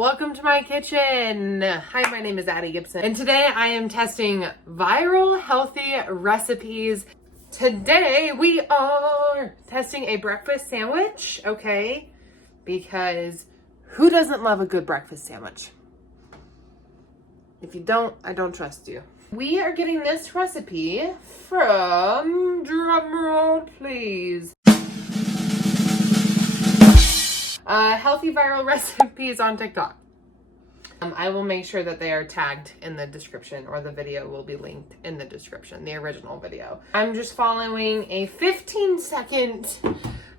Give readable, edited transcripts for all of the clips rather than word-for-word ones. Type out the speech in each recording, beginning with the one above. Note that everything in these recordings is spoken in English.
Welcome to my kitchen. Hi, my name is Addie Gibson, and today I am testing viral healthy recipes. Today we are testing a breakfast sandwich, okay? Because who doesn't love a good breakfast sandwich? If you don't, I don't trust you. We are getting this recipe from, drumroll please, healthy viral recipes on TikTok. I will make sure that they are tagged in the description, or the video will be linked in the description, the original video. I'm just following a 15-second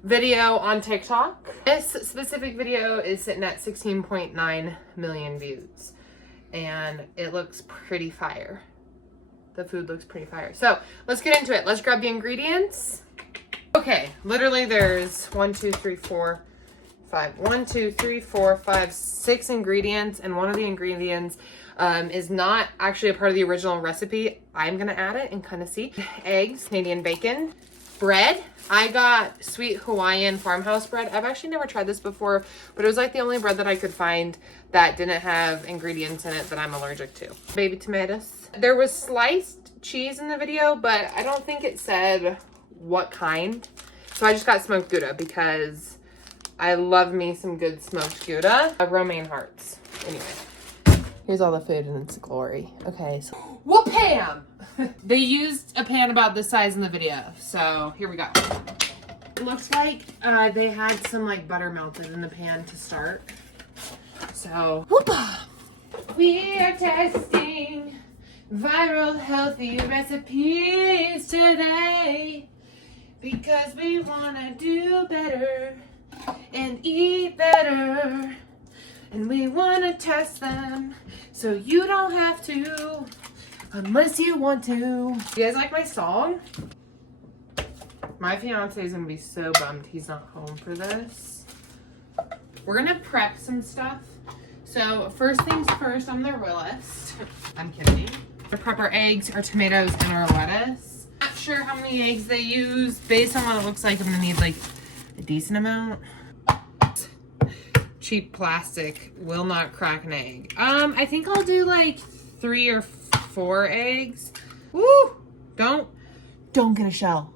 video on TikTok. This specific video is sitting at 16.9 million views, and it looks pretty fire. The food looks pretty fire. So let's get into it. Let's grab the ingredients. Okay, literally there's 6 ingredients, and one of the ingredients is not actually a part of the original recipe. I'm gonna add it and kind of see. Eggs, Canadian bacon, bread. I got sweet Hawaiian farmhouse bread. I've actually never tried this before, but it was like the only bread that I could find that didn't have ingredients in it that I'm allergic to. Baby tomatoes. There was sliced cheese in the video, but I don't think it said what kind. So I just got smoked Gouda because I love me some good smoked Gouda. Romaine hearts. Anyway, here's all the food in its glory. Okay, so whoop-ham! They used a pan about this size in the video, so here we go. It looks like they had some like butter melted in the pan to start. So, whoop-a! We are testing viral healthy recipes today because we want to do better and eat better, and we want to test them so you don't have to unless you want to. You guys like my song? My fiance is gonna be so bummed he's not home for this. We're gonna prep some stuff. So first things first on the list, I'm kidding. We're gonna prep our eggs, our tomatoes, and our lettuce. Not sure how many eggs they use. Based on what it looks like, I'm gonna need like a decent amount. Cheap plastic will not crack an egg. I think I'll do like 3 or 4 eggs. Woo! Don't get a shell.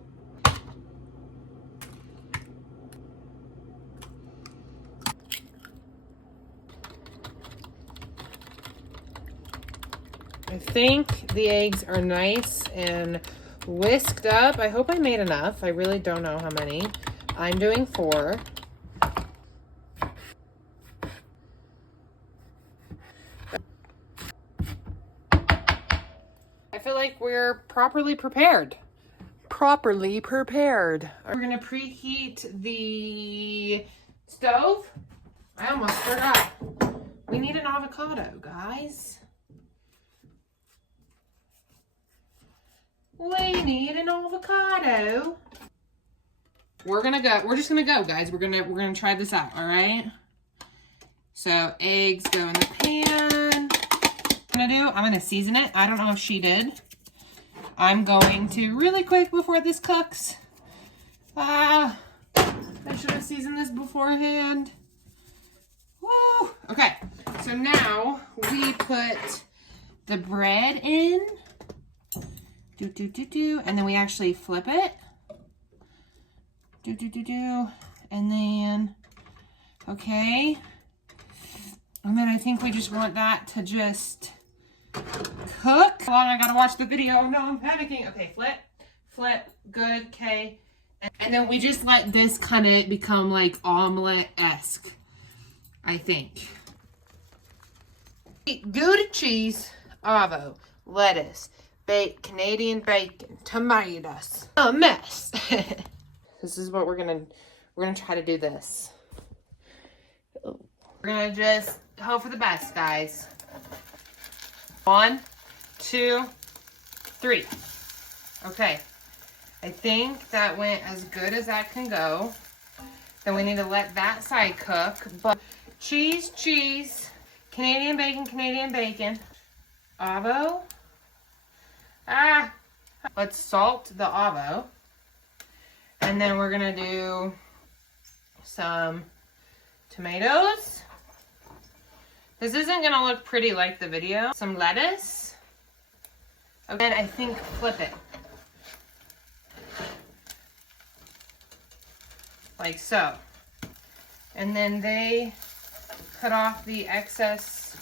I think the eggs are nice and whisked up. I hope I made enough. I really don't know how many. I'm doing 4. I feel like we're properly prepared. We're gonna preheat the stove. I almost forgot. We need an avocado, guys. We need an avocado. We're just gonna go, guys. We're gonna try this out, all right? So eggs go in the pan. I'm gonna season it. I don't know if she did. I'm going to really quick before this cooks. I should have seasoned this beforehand. Woo! Okay, so now we put the bread in. And then we actually flip it. And then, okay. And then I think we just want that to just cook. Hold on, I gotta watch the video. No, I'm panicking. Okay, flip, good, okay. And then we just let this kind of become like omelet-esque, I think. Gouda cheese, avo, lettuce, Canadian bacon, tomatoes, a mess. This is what we're gonna try to do this. We're gonna just hope for the best, guys. 1, 2, 3. Okay, I think that went as good as that can go. Then we need to let that side cook. But cheese, Canadian bacon, avo. Let's salt the avo. And then we're gonna do some tomatoes. This isn't gonna look pretty like the video. Some lettuce. And I think flip it. Like so. And then they cut off the excess.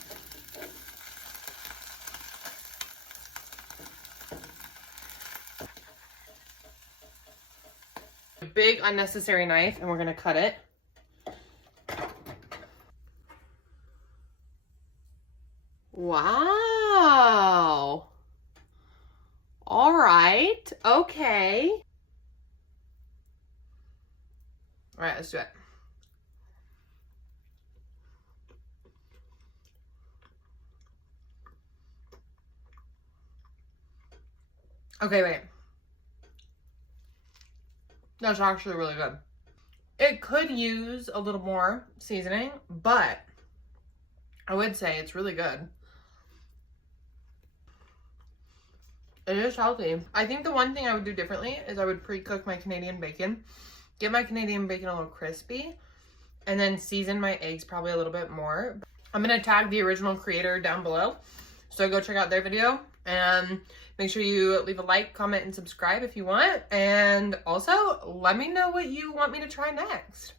A big unnecessary knife, and we're gonna cut it. Wow. All right. Okay. All right, let's do it. Okay, wait. That's actually really good. It could use a little more seasoning, but I would say it's really good. It is healthy. I think the one thing I would do differently is I would pre-cook my Canadian bacon, get my Canadian bacon a little crispy, and then season my eggs probably a little bit more. I'm going to tag the original creator down below, so go check out their video, and make sure you leave a like, comment, and subscribe if you want, and also let me know what you want me to try next.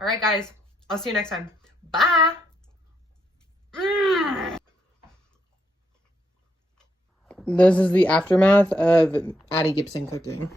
All right, guys, I'll see you next time. Bye. This is the aftermath of Addie Gibson cooking.